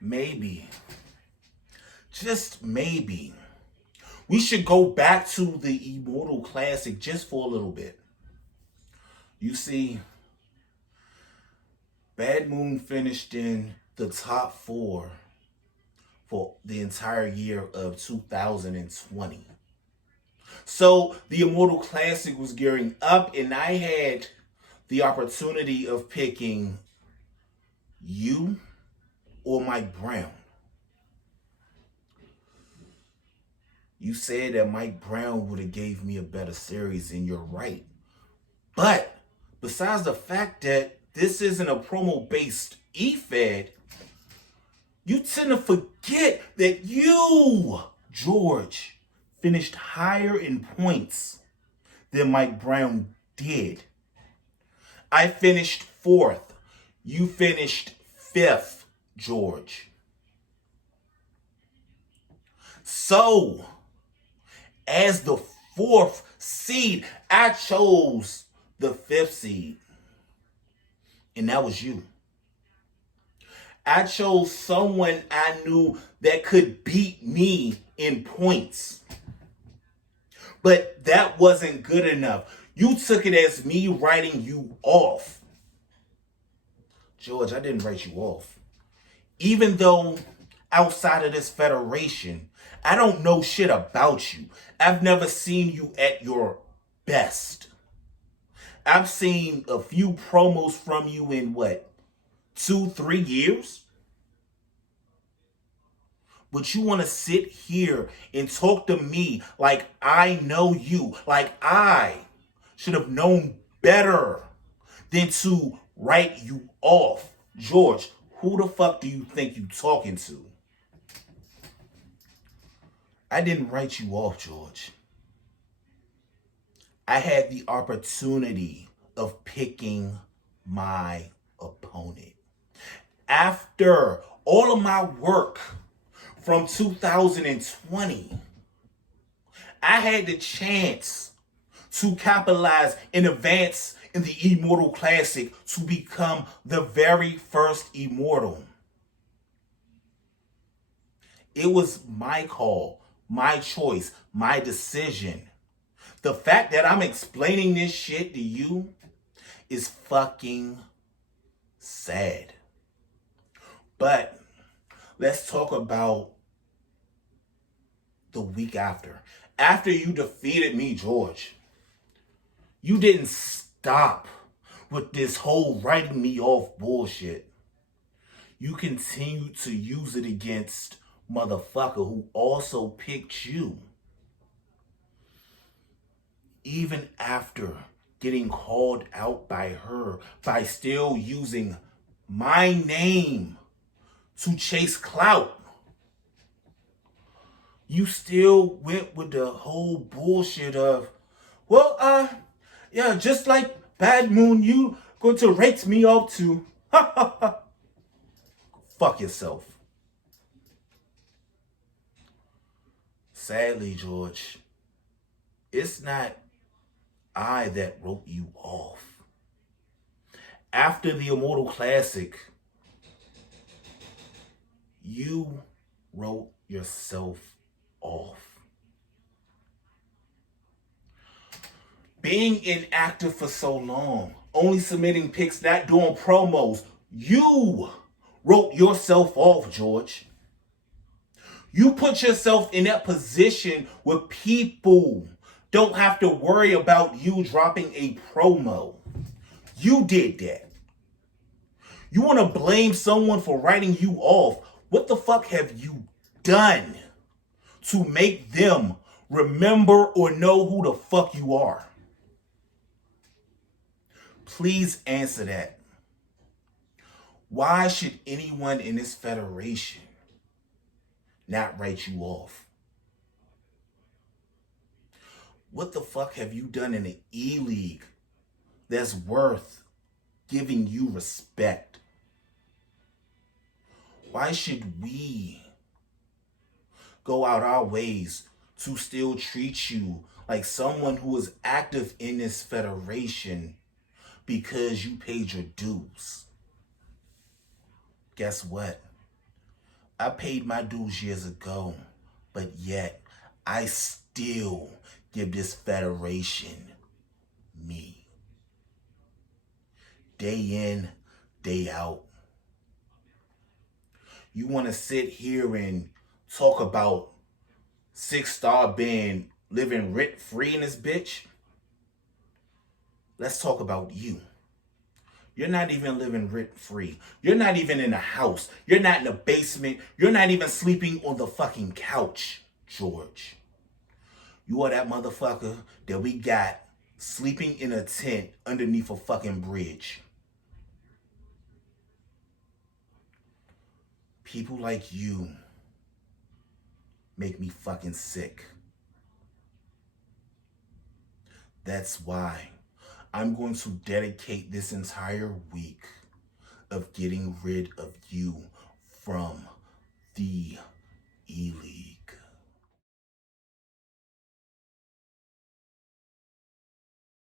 maybe, just maybe, we should go back to the Immortal Classic just for a little bit. You see, Bad Moon finished in the top four for the entire year of 2020. So the Immortal Classic was gearing up, and I had the opportunity of picking you or Mike Brown. You said that Mike Brown would have gave me a better series, and you're right. But besides the fact that this isn't a promo-based E-Fed, you tend to forget that you, George, finished higher in points than Mike Brown did. I finished fourth. You finished fifth, George. So, as the fourth seed, I chose the fifth seed. And that was you. I chose someone I knew that could beat me in points. But that wasn't good enough. You took it as me writing you off. George, I didn't write you off. Even though outside of this federation, I don't know shit about you. I've never seen you at your best. I've seen a few promos from you in what, 2-3 years? But you want to sit here and talk to me like I know you, like I should have known better than to write you off. George, who the fuck do you think you talking to? I didn't write you off, George. I had the opportunity of picking my opponent. After all of my work from 2020, I had the chance to capitalize and advance in the Immortal Classic to become the very first Immortal. It was my call, my choice, my decision. The fact that I'm explaining this shit to you is fucking sad. But let's talk about the week after. After you defeated me, George, you didn't stop with this whole writing me off bullshit. You continued to use it against motherfucker who also picked you. Even after getting called out by her by still using my name to chase clout, you still went with the whole bullshit of, well, yeah, just like Bad Moon, you going to rate me off too. Fuck yourself. Sadly, George, it's not I that wrote you off. After the Immortal Classic, you wrote yourself off. Being inactive for so long, only submitting pics, not doing promos, you wrote yourself off, George. You put yourself in that position where people don't have to worry about you dropping a promo. You did that. You want to blame someone for writing you off. What the fuck have you done to make them remember or know who the fuck you are? Please answer that. Why should anyone in this federation not write you off? What the fuck have you done in the E-League that's worth giving you respect? Why should we go out our ways to still treat you like someone who is active in this federation because you paid your dues? Guess what? I paid my dues years ago, but yet I still give this federation me. Day in, day out. You want to sit here and talk about 6 Star being living rent free in this bitch? Let's talk about you. You're not even living rent free. You're not even in a house. You're not in a basement. You're not even sleeping on the fucking couch, George. You are that motherfucker that we got sleeping in a tent underneath a fucking bridge. People like you make me fucking sick. That's why I'm going to dedicate this entire week of getting rid of you from the